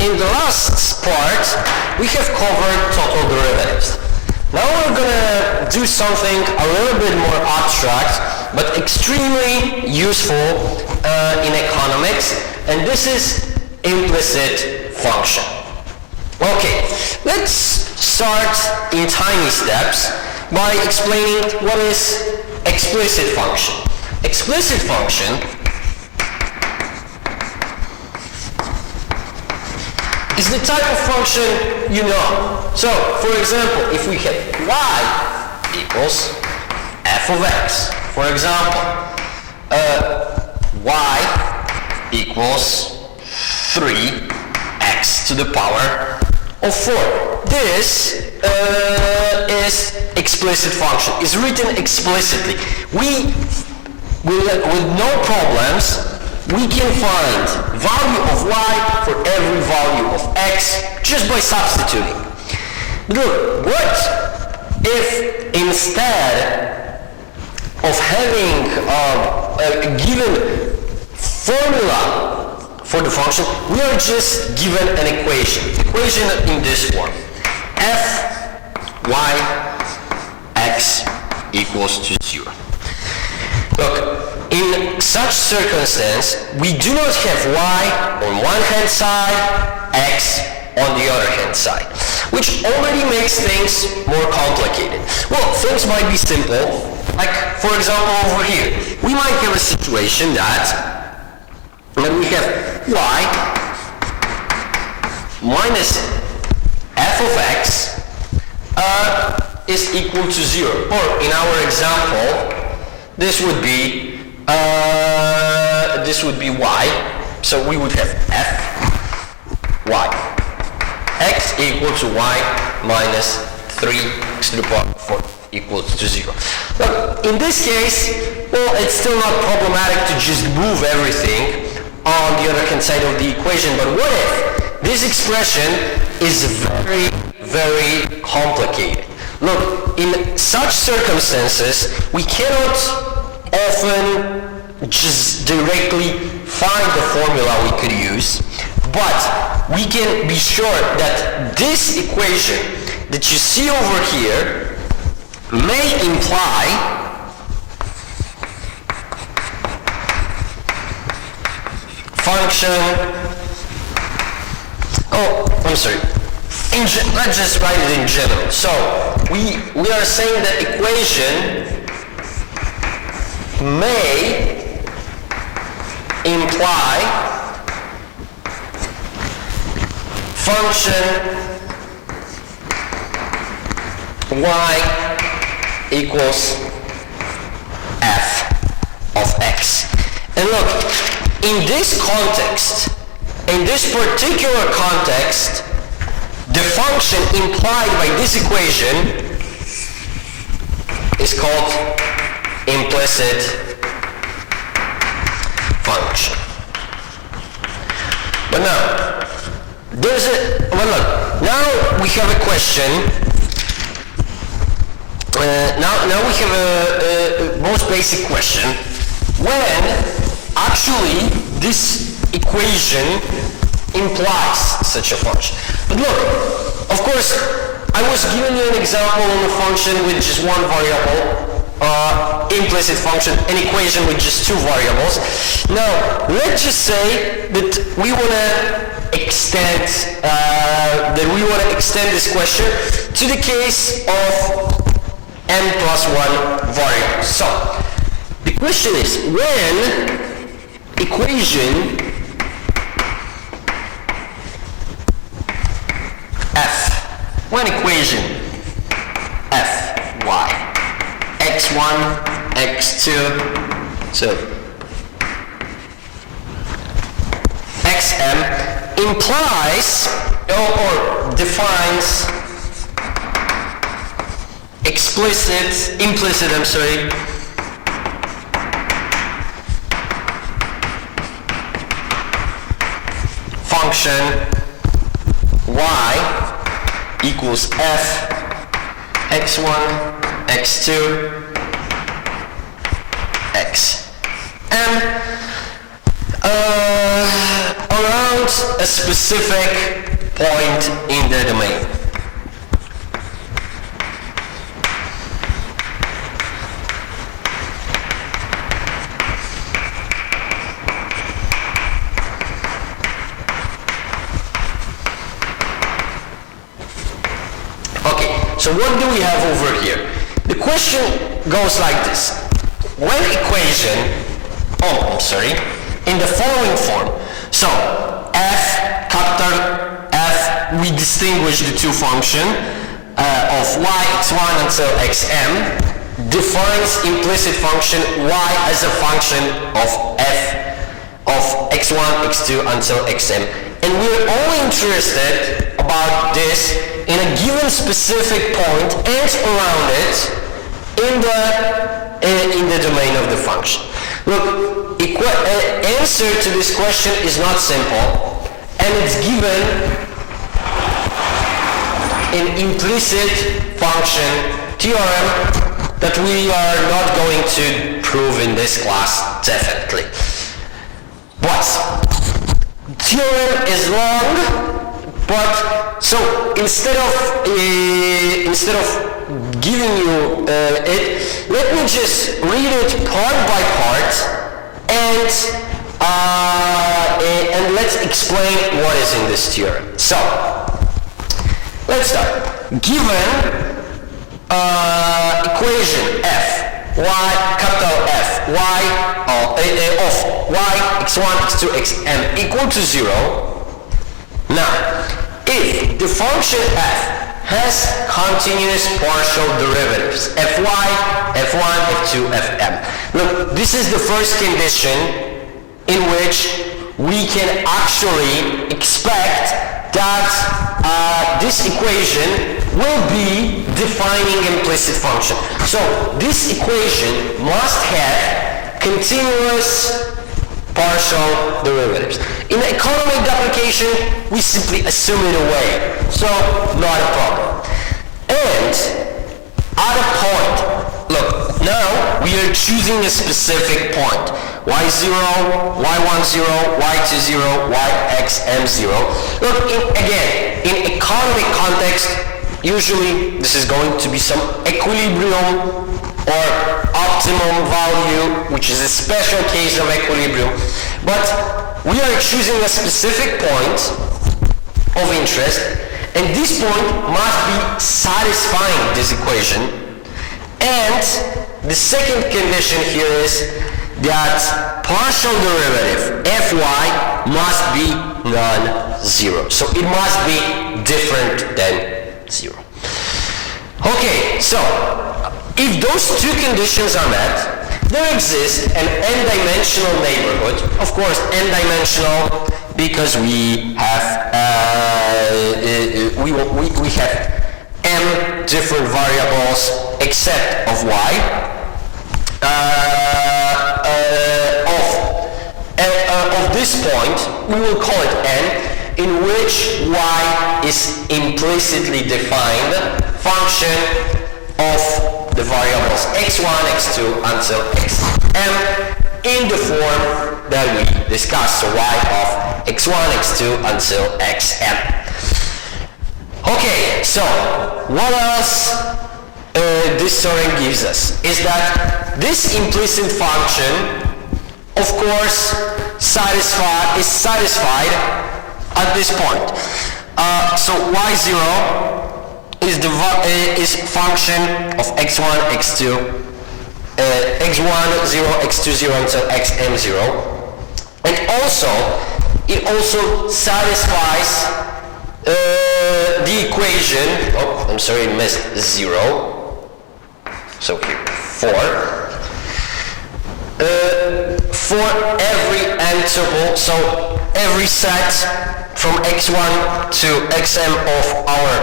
in the last part, we have covered total derivatives. Now we're gonna do something a little bit more abstract, but extremely useful in economics, and this is implicit function. Okay, let's start in tiny steps by explaining what is explicit function. Explicit function is the type of function you know. So, for example, if we have y equals f of x, for example, y equals 3x to the power of 4. This is explicit function. It's written explicitly. With no problems, we can find value of y for every value of x just by substituting. Look, what if instead of having a given formula for the function, we are just given an equation in this form: f y x equals to 0. Look, in such circumstance, we do not have y on one hand side, x on the other hand side, which already makes things more complicated. Well, things might be simple, like for example over here. We might have a situation that when we have y minus f of x is equal to 0, or in our example, this would be y, so we would have f y x equal to y minus 3x to the power 4 equals to 0. Look, in this case, well, it's still not problematic to just move everything on the other hand side of the equation, but what if this expression is very, very complicated? Look, in such circumstances, we cannot often just directly find the formula we could use, but we can be sure that this equation that you see over here may imply function, let's just write it in general. So we are saying that equation may imply function y equals f of x. And look, in this context, in this particular context, the function implied by this equation is called implicit function. But now, now we have a question. Now we have a most basic question. When actually this equation implies such a function. But look, of course, I was giving you an example on a function with just one variable, implicit function, an equation with just two variables. Now, let's just say that we want to extend this question to the case of n plus 1 variables. So, the question is, when equation f y x1 x2 so xm implies or defines implicit function y equals f x1 x2 x. And around a specific point in the domain. So what do we have over here? The question goes like this. When equation, in the following form. So f, capital F, we distinguish the two functions of y x1 until xm, defines implicit function y as a function of f of x1, x2 until xm. And we're only interested about this in a given specific point and around it in the domain of the function. Look, answer to this question is not simple, and it's given in implicit function theorem that we are not going to prove in this class, definitely. But theorem is long. But so instead of giving you it, let me just read it part by part, and let's explain what is in this theorem. So let's start. Given equation f y capital F y of y x1 x2 xm equal to 0. Now, if the function f has continuous partial derivatives, fy, f1, f2, fm. Look, this is the first condition in which we can actually expect that this equation will be defining implicit function. So this equation must have continuous partial derivatives. In the economic application, we simply assume it away, so not a problem. And at a point, look, now we are choosing a specific point, y0, y10, y20, yxm0. Look, again, in economic context, usually this is going to be some equilibrium or optimum value, which is a special case of equilibrium. But we are choosing a specific point of interest, and this point must be satisfying this equation. And the second condition here is that partial derivative fy must be non-zero. So it must be different than 0. Okay, so if those two conditions are met, there exists an n-dimensional neighborhood. Of course, n-dimensional because we have we have m different variables except of y. Of this point, we will call it n, in which y is implicitly defined function of the variables x1, x2 until xm in the form that we discussed, so y of x1, x2 until xm. Okay, so what else this theorem gives us is that this implicit function, of course, is satisfied at this point. So y0 is function of x1, x2, x1, 0, x2, 0 until xm 0. And also, it also satisfies the equation, I missed 0. So here, 4. For every n tuple, so every set from x1 to xm of our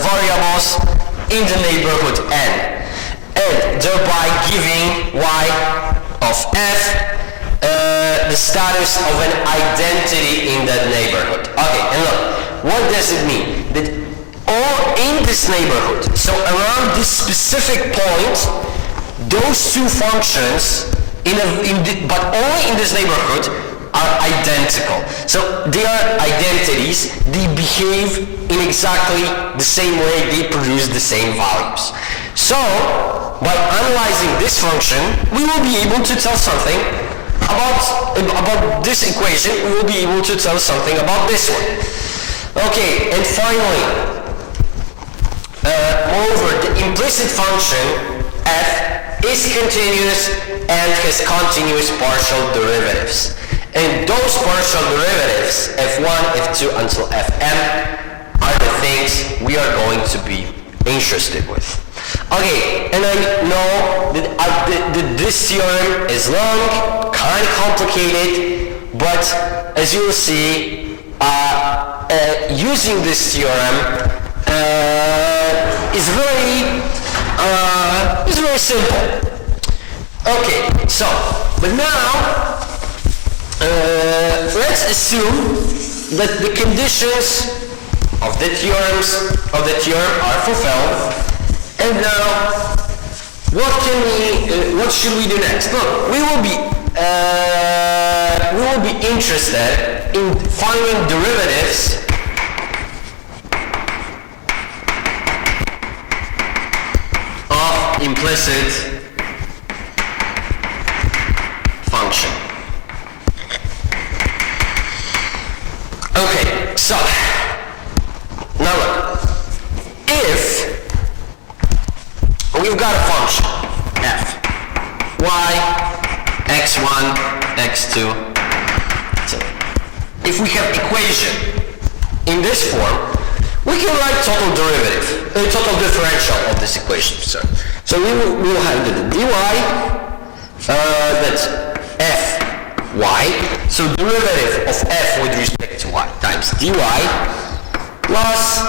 variables in the neighborhood n, and thereby giving y of f the status of an identity in that neighborhood. Okay, and look, what does it mean? That all in this neighborhood, so around this specific point, those two functions, but only in this neighborhood, are identical. So they are identities, they behave in exactly the same way, they produce the same values. So, by analyzing this function, we will be able to tell something about this equation, we will be able to tell something about this one. Okay, and finally, moreover, the implicit function f is continuous and has continuous partial derivatives. And those partial derivatives, f1, f2 until fm, are the things we are going to be interested with. Okay, and I know that this theorem is long, kind of complicated, but as you will see, using this theorem is very simple. Okay, so, but now, let's assume that the conditions of the theorem are fulfilled. And now, what should we do next? Look, we will be interested in finding derivatives of implicit function. Okay, so now look, if we've got a function f, y, x1, x2, so if we have equation in this form, we can write total differential of this equation. So we will have the dy, that's f y, so derivative of f with respect to y times dy, plus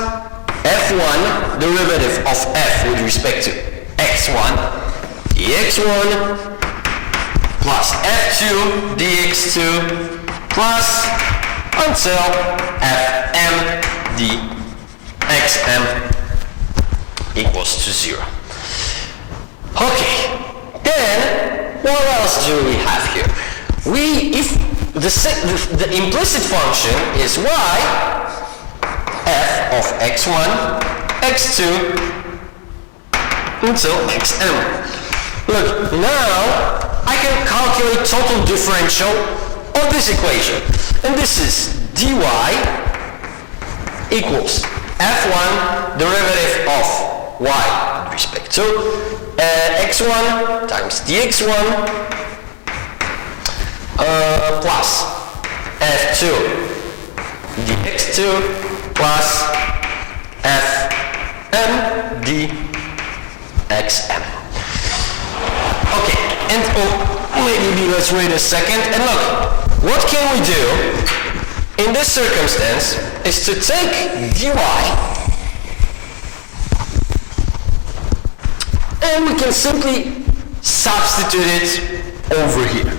f1, derivative of f with respect to x1, dx1, plus f2, dx2, plus until fm dxm equals to 0. Okay, then what else do we have here? If the implicit function is y, f of x1, x2, until xm. Look, now I can calculate total differential of this equation. And this is dy equals f1 derivative of y with respect to x1 times dx1 plus f2 dx2 plus fm dxm. Okay, and maybe let's wait a second and look, what can we do in this circumstance is to take dy and we can simply substitute it over here.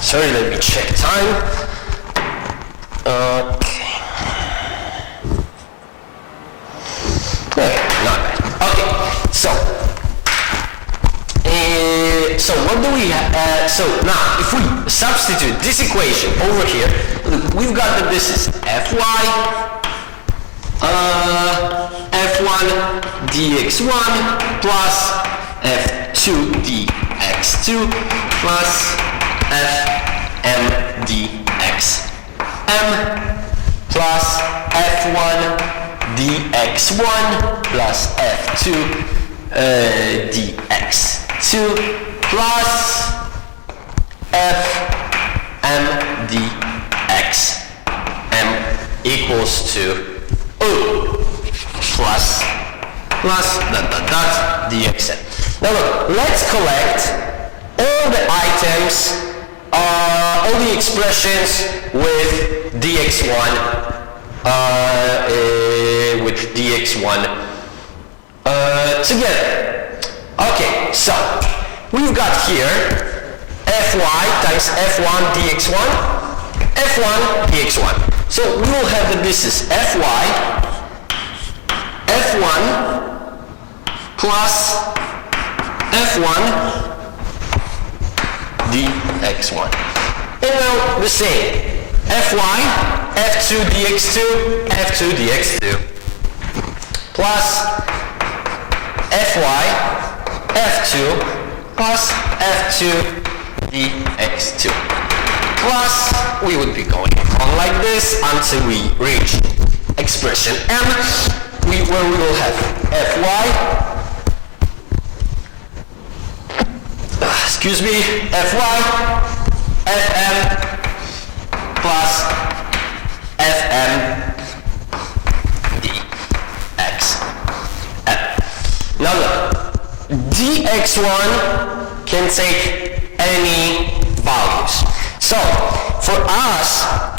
Sorry, let me check time. Okay. Okay, not bad. Okay, so what do we have? So now, if we substitute this equation over here, we've got that this is fy, f1 dx1 plus f2 dx2 plus fm dxm plus f1 dx1 plus f2 dx2 plus fm dxm equals to plus dxm. Now look, let's collect all the items, all the expressions with dx1 together. Okay, so we've got here fy times f1 dx1, f1 dx1. So we will have that this is fy f1 plus f1 dx1. And now the same, fy f2 dx2, f2 dx2 plus fy f2 plus f2 dx2 plus, we would be going on like this until we reach expression m, where we will have fy, fy, fm plus fm dxm. Now look, dx1 can take any values. So, for us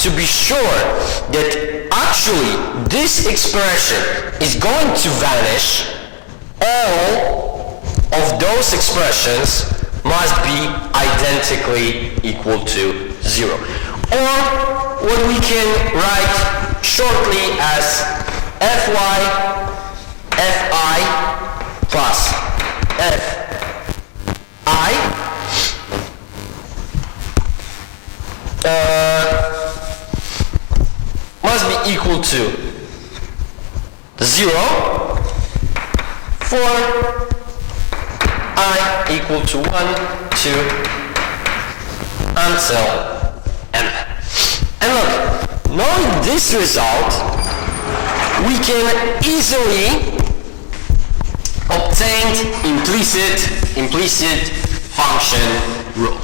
to be sure that actually this expression is going to vanish, all of those expressions must be identically equal to 0. Or what we can write shortly as fy, fi plus fi must be equal to 0 for I equal to 1, 2, until m. And look, knowing this result, we can easily obtain implicit function rule.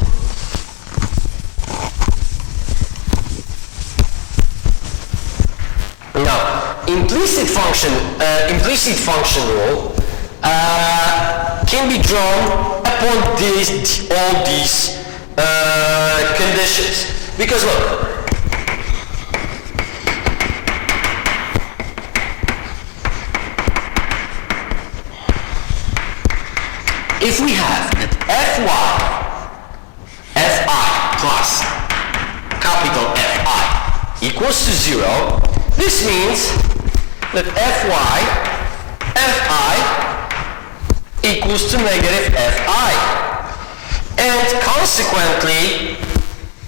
Now, implicit function rule can be drawn upon all these conditions. Because look, if we have that fi plus capital Fi equals to 0, this means that fi equals to negative fi, and consequently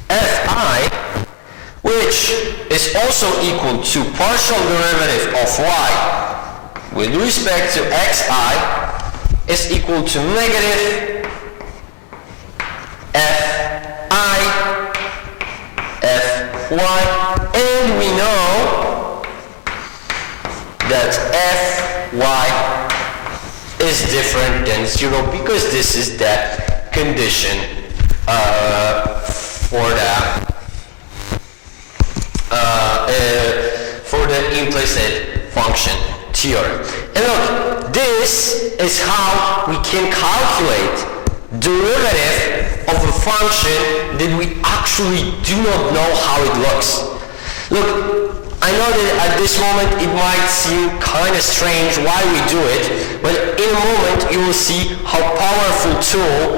fi, which is also equal to partial derivative of y with respect to xi, is equal to negative fi fy, and we know that fy is different than 0 because this is that condition for the implicit function theorem. And look, this is how we can calculate derivative of a function that we actually do not know how it looks. Look, I know that at this moment it might seem kind of strange why we do it, but in a moment you will see how powerful tool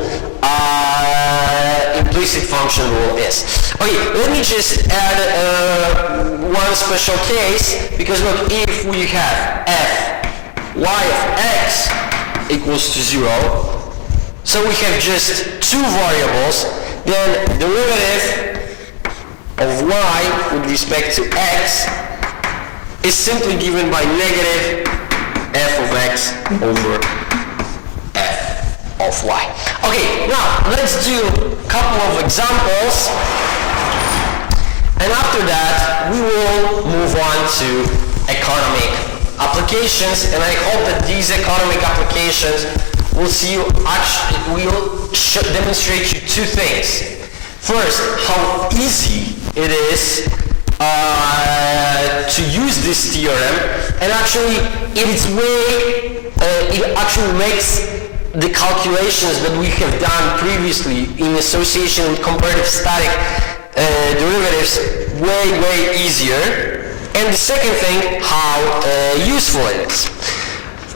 implicit function rule is. Okay, let me just add one special case, because look, if we have y of x equals to 0, so we have just two variables, then derivative of y with respect to x is simply given by negative f of x over f of y. Okay, now let's do a couple of examples, and after that we will move on to economic applications, and I hope that these economic applications will demonstrate you two things. First, how easy it is to use this theorem, and actually it actually makes the calculations that we have done previously in association with comparative static derivatives way easier. And the second thing, how useful it is.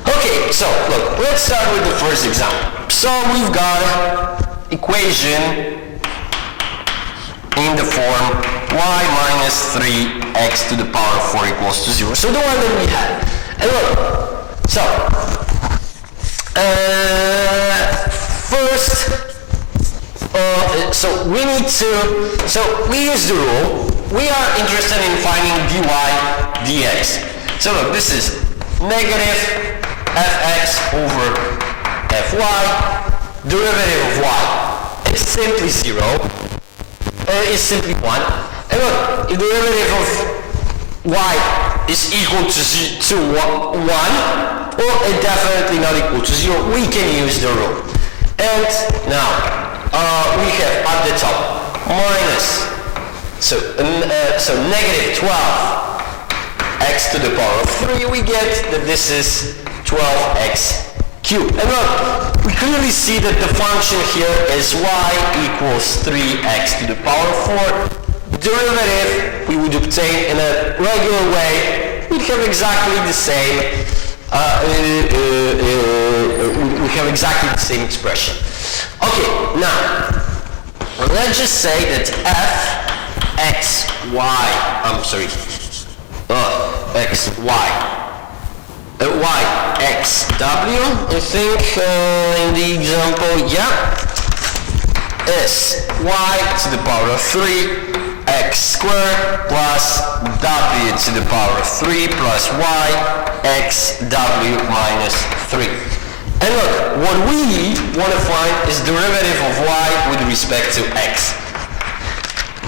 Okay, so look, let's start with the first example. So we've got equation in the form y minus 3x to the power of 4 equals to 0. So the one that we had. And look, so first, so we need to, so we use the rule. We are interested in finding dy dx. So look, this is negative fx over fy, derivative of y is simply 0, is simply 1. And look, if the derivative of y is equal to 1, or definitely not equal to 0, we can use the rule. And now, we have at the top minus, so negative 12 x to the power of 3, we get that this is 12x cubed. And look, we clearly see that the function here is y equals 3x to the power of 4. Derivative we would obtain in a regular way. We'd have exactly the same, we have exactly the same expression. Okay, now, let's just say that x, y, x, w, I think, in the example, yeah, is y to the power of 3, x squared plus w to the power of 3 plus y, x, w minus 3. And look, what we want to find is derivative of y with respect to x.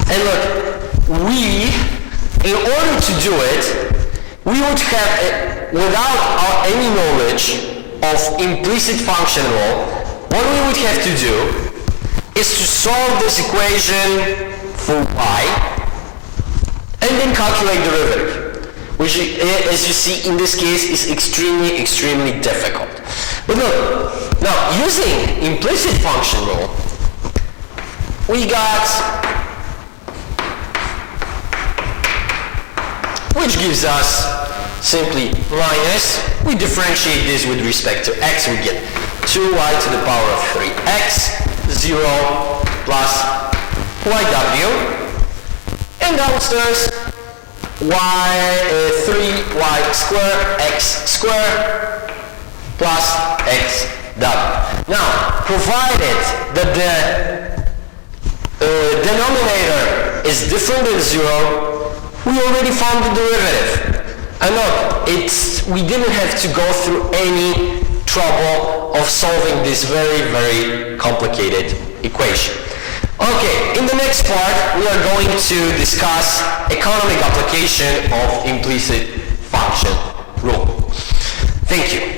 And look, in order to do it, we would have, without any knowledge of implicit function rule, what we would have to do is to solve this equation for y and then calculate derivative, which, as you see in this case, is extremely, extremely difficult. But look, now using implicit function rule, we got, which gives us simply minus, we differentiate this with respect to x, we get 2y to the power of 3x, 0 plus yw, and downstairs, 3y squared x squared plus x w. Now, provided that the denominator is different than 0, we already found the derivative. And look, we didn't have to go through any trouble of solving this very, very complicated equation. Okay, in the next part, we are going to discuss economic application of implicit function rule. Thank you.